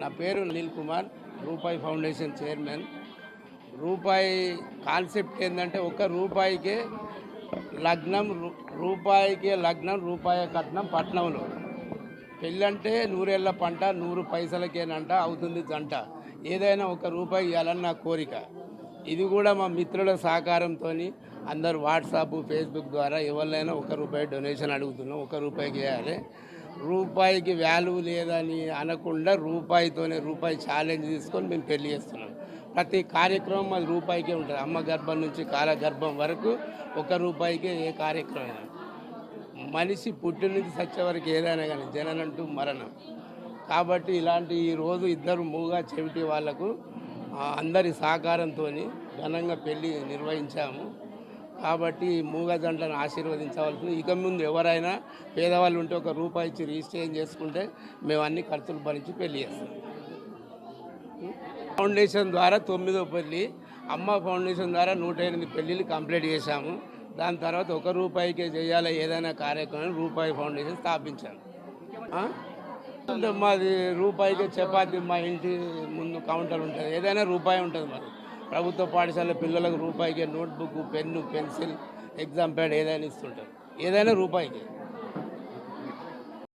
నా పేరు అనిల్ కుమార్, రూపాయి ఫౌండేషన్ చైర్మన్. రూపాయి కాన్సెప్ట్ ఏంటంటే ఒక్క రూపాయికే లగ్నం, రూపాయి కట్నం పట్నంలో. పెళ్ళంటే 100 ఏళ్ల పంట, 100 పైసలకేనంట అవుతుంది జంట. ఏదైనా ఒక రూపాయి ఇవ్వాలని నా కోరిక. ఇది కూడా మా మిత్రుల సహకారంతో అందరు వాట్సాప్, ఫేస్బుక్ ద్వారా ఎవరినైనా ₹1 డొనేషన్ అడుగుతున్నాం. ₹1 ఇవ్వాలి. రూపాయికి వాల్యూ లేదని అనకుండా రూపాయి ఛాలెంజ్ తీసుకొని మేము పెళ్లి చేస్తున్నాం. ప్రతి కార్యక్రమం అది రూపాయికే ఉంటుంది. అమ్మ గర్భం నుంచి కాలగర్భం వరకు ₹1కే ఏ కార్యక్రమం. మనిషి పుట్టిన నుంచి సచ్చే వరకు ఏదైనా కానీ జననంటూ మరణం. కాబట్టి ఇలాంటి ఈరోజు ఇద్దరు మూగా చెవిటి వాళ్లకు అందరి సహకారంతో ఘనంగా పెళ్లి నిర్వహించాము. కాబట్టి మూగ జంటను ఆశీర్వదించవలసింది. ఇక ముందు ఎవరైనా పేదవాళ్ళు ఉంటే ₹1 ఇచ్చి రిజిస్ట్రేషన్ చేసుకుంటే మేము అన్ని ఖర్చులు భరించి పెళ్లి చేస్తాం. ఫౌండేషన్ ద్వారా 9వ పెళ్లి, అమ్మ ఫౌండేషన్ ద్వారా 108 పెళ్ళిళ్ళు కంప్లీట్ చేశాము. దాని తర్వాత ₹1కే చేయాలి ఏదైనా కార్యక్రమం రూపాయి ఫౌండేషన్ స్థాపించాము. అంటే మాది ₹1కే చపాతి, మా ఇంటి ముందు కౌంటర్ ఉంటుంది, ఏదైనా ₹1 ఉంటుంది. మరి ప్రభుత్వ పాఠశాల పిల్లలకు ₹1కే notebook, pen, pencil, exam pad ఏదైనా ఇస్తుంటారు. ఏదైనా ₹1కే.